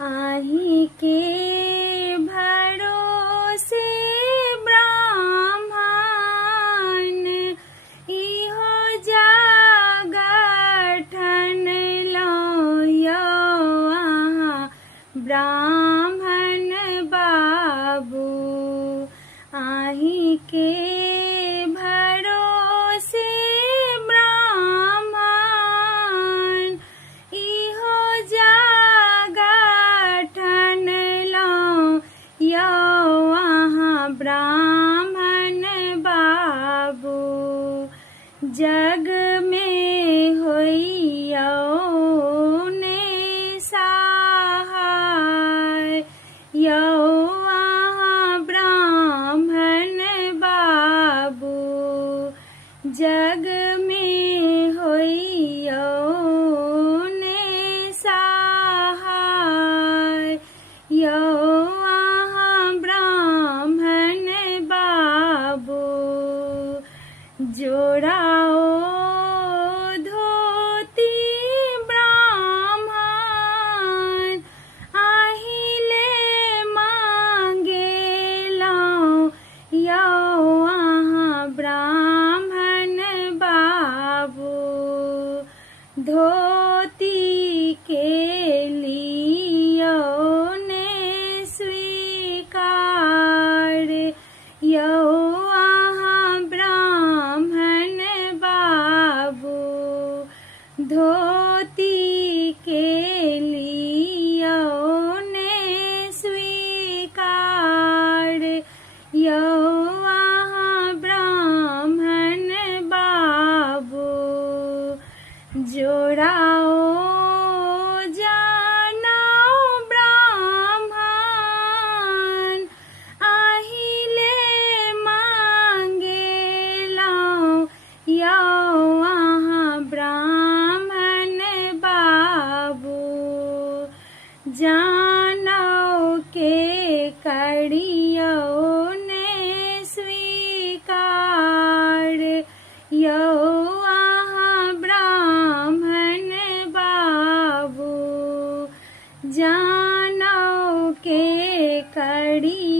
आही के भरोसे ब्राह्मण इहो जग ठनलो यो अहाँ ब्राह्मण बाबू। आही के भरोसे ब्राह्मण इहो जग ठनलो यो अहाँ ब्राह्मण बाबू। जग में होइयो ने सहाय यो अहाँ ब्राह्मण बाबू। जग में होइयो ने सहाय यो अहाँ ब्राह्मण बाबू। जोड़ाओ धोती ब्राह्मण अहिले मांगेलौं यो अहाँ ब्राह्मण बाबू। धोती के लियो ने स्वीकार यो अहाँ ब्राह्मण बाबू। धोती के लियो ने स्वीकार यो अहाँ ब्राह्मण बाबू। जोड़ाओ जानाओ ब्राह्मण अहिले मांगेलौं यो अहाँ ब्राह्मण बाबू। जानो के करियो ने स्वीकार यो अहाँ ब्राह्मण बाबू। जानो के करियो